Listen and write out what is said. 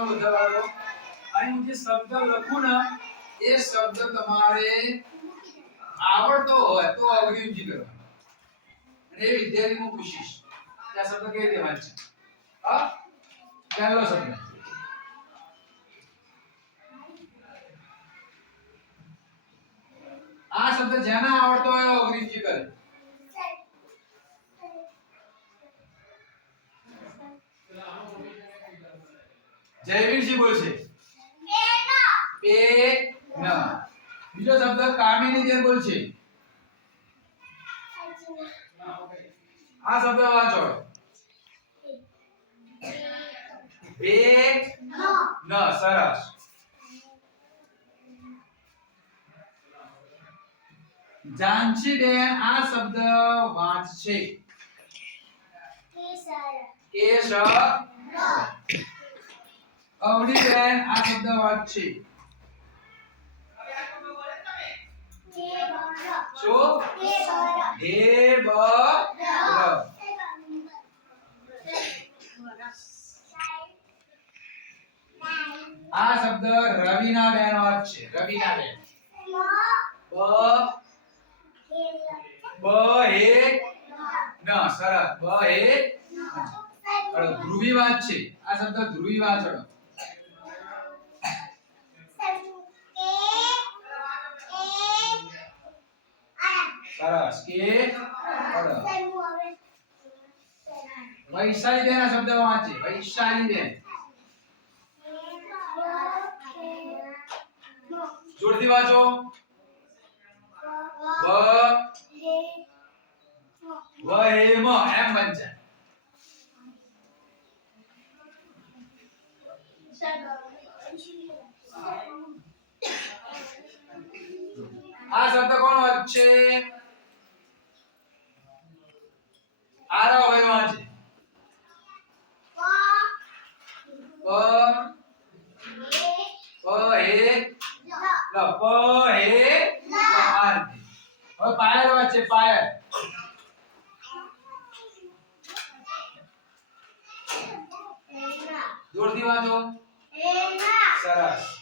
વધારો અહીં હું જે શબ્દ લખું ને એ શબ્દ તમારે આવડતો હોય તો અવગણજી કરવાનો અને એ વિદ્યાર્થી હું પૂછીશ કે આ શબ્દ કેવી રીતે વાંચે હા પહેલો શબ્દ આ શબ્દ જેને આવડતો હોય અવગણજી કરે જયવીરજી બોલશે પેન બીજો શબ્દ કામિની બેન બોલશે આ શબ્દ વાંચો બે ન સરસ જાનસી બેન આ શબ્દ વાંચશે કેસર અવળી બેન આ શબ્દ વાંચશે શું આ શબ્દ રવિના બેન વાંચશે રવિના બેન બ હે ન સરસ બ હે ધ્રુવી વાંચશે આ શબ્દ ધ્રુવી વાંચો સરસ કે વૈશાલી બેન આ શબ્દ વાંચે વૈશાલી બેન જોરથી વાંચો વ હે મ એમ બનશે આ શબ્દ કોણ વાંચશે આરા ભાઈ વાંચે હવે પાયર વાંચે પાયર જોરથી વાંચો સરસ